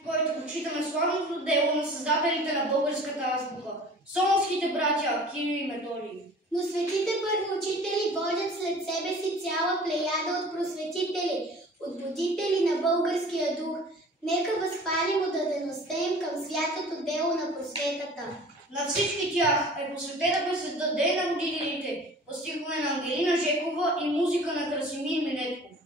в който прочитаме славното дело на създателите на българската азбука – сомовските братя Кирил и Методий. Но светите първоучители водят след себе си цяла плеяда от просветители, от будители на българския дух. Нека възхвалим отдадеността им към святото дело на просветата. На всички тях е посветена пресвета Ден на родителите, по стихове на Ангелина Жекова и музика на Красимир Минетков.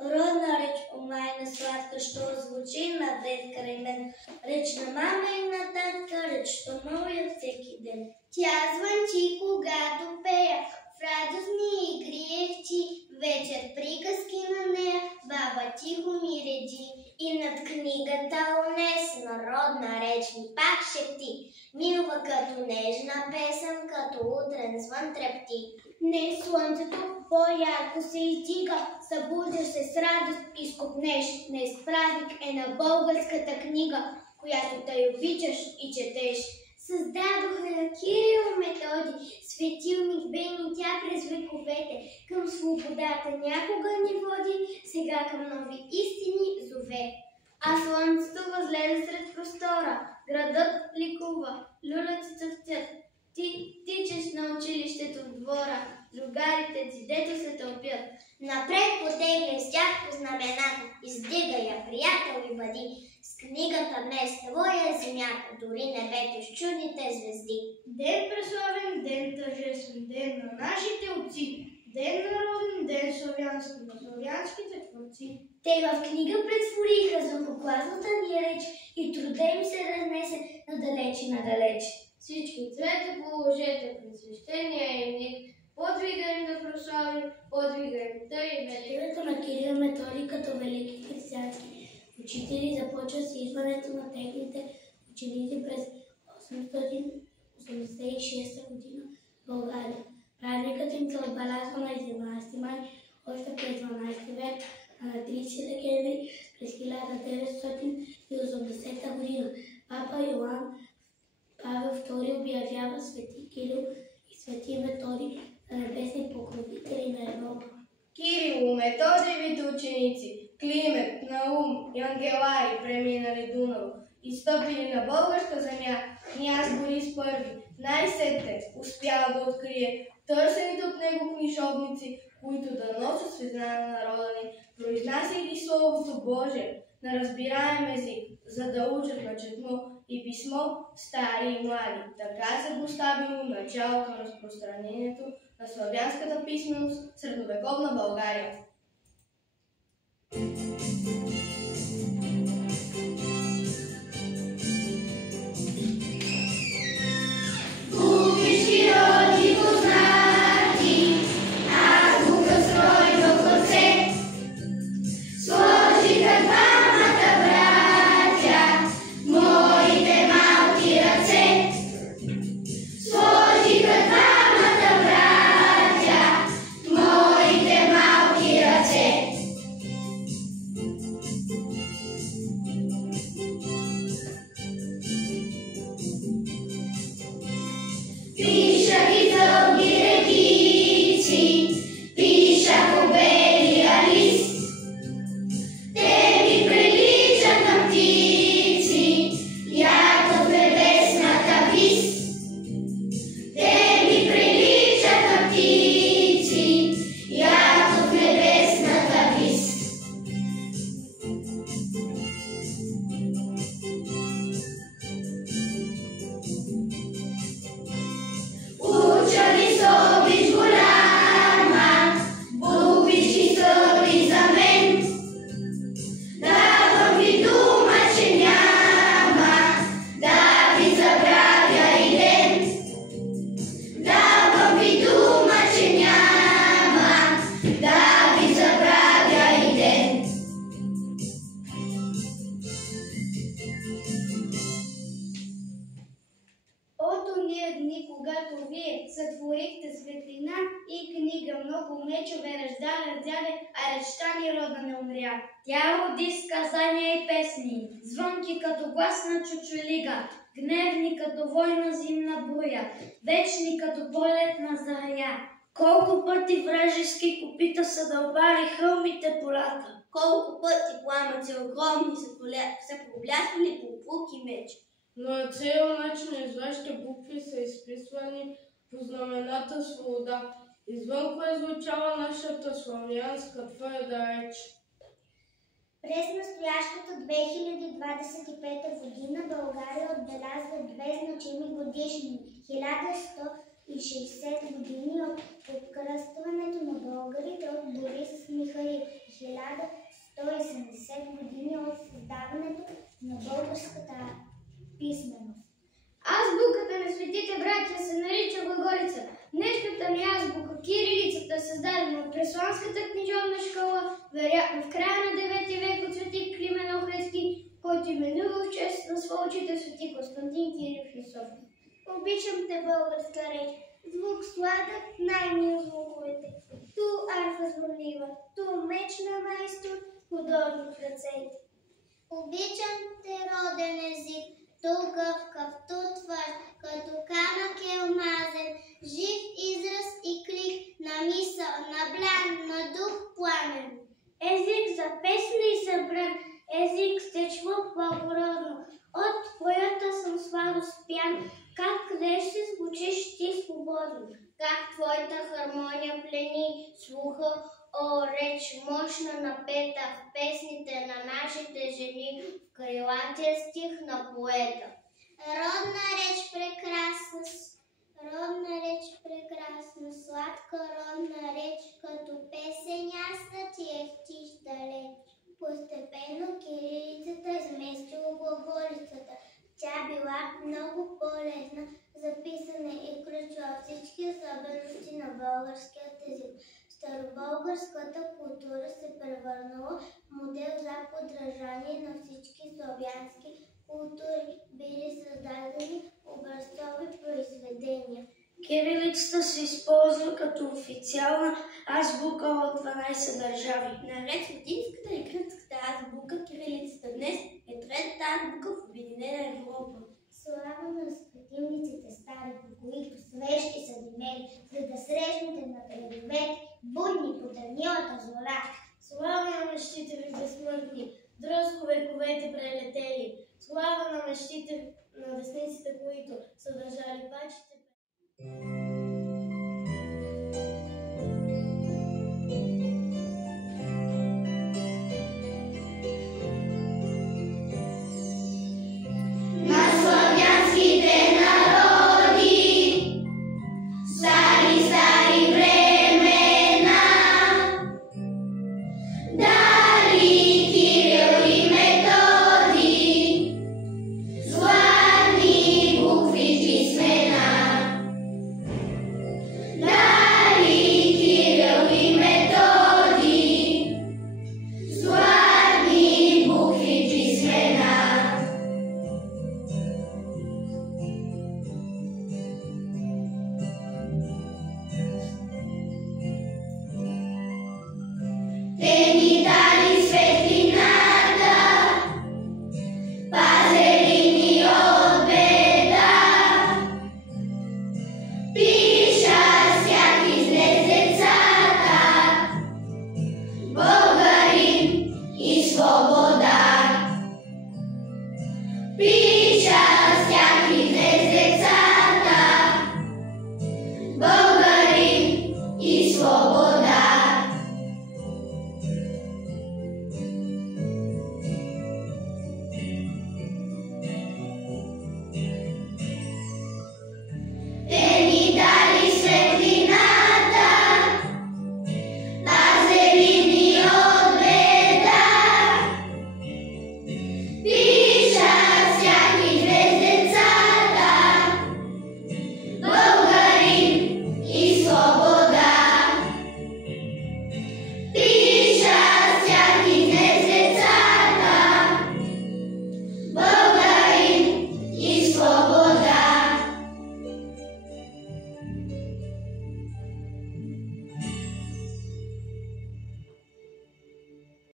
Родна реч, омайна сладка, що звучи на ден край мен. Реч на мама и на татка, реч, що моля всеки ден. Тя звънчи, когато пея, в радостни игри ехчи, вечер приказки на нея, баба тихо ми реди. И над книгата унесена родна реч ми пак шепти, милва като нежна песен, като утрен звън трепти. Днес слънцето по-ярко се издига, събуждаш се с радост и скопнеш. Днес празник е на българската книга, която тъй обичаш и четеш. Създадоха на Кирил и Методий, светилник бени тя през вековете, към свободата някога ни води, сега към нови истини зове. А слънцето възлезе сред простора, градът ликува, люлеци цъфтят. Ти тичаш на училището в двора, другарите ти дето се тълпят. Напред потегли с тях по знамената, издигай я, приятел, и бъди. С книгата днес твоя е земята, дори небето с чудните звезди. Ден преславен, ден тържествен, ден на нашите отци, ден народен, ден славянски, на славянските творци. Те в книга претвориха звукогласната ни реч и труда им се разнесе надалеч и надалеч. Всички цвете положете пред свещения им ник, подвига им да прославим, подвига им тъй. Името на Кирил и Методий като велики християнски учители започва с идването на техните ученици през 886 година в България. Празникът им се отбелязва на 11 май, още през 12 век, а на 30 декември през 1980 година. Папа Йоан Павел II обявява свети Кирил и свети Методий за небесни покровители на Европа. Кирило, Методиевите ученици, Климент, Наум и Ангелари преминали Дунав и стъпили на българска земя, княз Борис I най-сетне успява да открие търсените от него книжовници, които да носят светлина на народа ни, произнасяйки Словото Божие на разбираем език, за да учат на четмо и писмо стари и млади. Така се поставило началото на разпространението на славянската писменост в средновековна България. Когато вие сътворихте светлина и книга, много мечове раздяде, а речта ни родна не умря. Тя роди сказания и песни, звънки като глас на чучулига, гневни като война зимна буя, вечни като пролетна заря. Колко пъти вражески копита са дълбали хълмите полята, колко пъти пламъци огромни са проблясвали по пук и меч. Но цел нач на извъншните букви са изписвани по знамената свобода, извън кое звучала нашата славянска твърда реч. През настоящата 2025 година България отбелязва две значими годишни. 1160 години от откръстването на българите от Борис Михаил, 1170 години от създаването на българската писменост. Азбуката на светите братя се нарича Глаголица. Днешната ни азбука, кирилицата, създадена от Пресланската книжовна школа, вероятно в края на 9 век от свети Климен Охридски, който именува в чест на своя учител свети Константин Кирил и София. Обичам те, българска реч. Звук сладък, най-мил звуковете. Ту арфа звънлива, ту меч на майстор, художник в ръцете. Обичам те, роден език, ту гъвкав, ту твърд, като камък е омазен, жив израз и клик на мисъл, на блян, на дух пламен. Език за песни и събран, език с течво благородно, от твоята съм сладост пян, как леш си звучиш ти свободно. Как твоята хармония плени слуха, о, реч мощна напета в песните на нашите жени, в крилатия стих на поета. Родна реч прекрасна, сладка родна реч, като песен ясна ти ехтиш далеч. Постепенно кирилицата изместила глаголицата. Тя била много полезна на българският език. Старобългарската култура се превърнала в модел за подражание на всички славянски култури. Били създадени образцови произведения. Кирилицата се използва като официална азбука от 12 държави. Наред с латинската и гръцката азбука, кирилицата днес е третата азбука в Обединена Европа. Слава на светилниците стари, по които свещи са димели, за да срещнете на градовете, будни под ранилата зора. Слава на мечтите ви безсмъртни, дръзко вековете прелетели. Слава на мечтите на вестниците, които са държали пачите. Be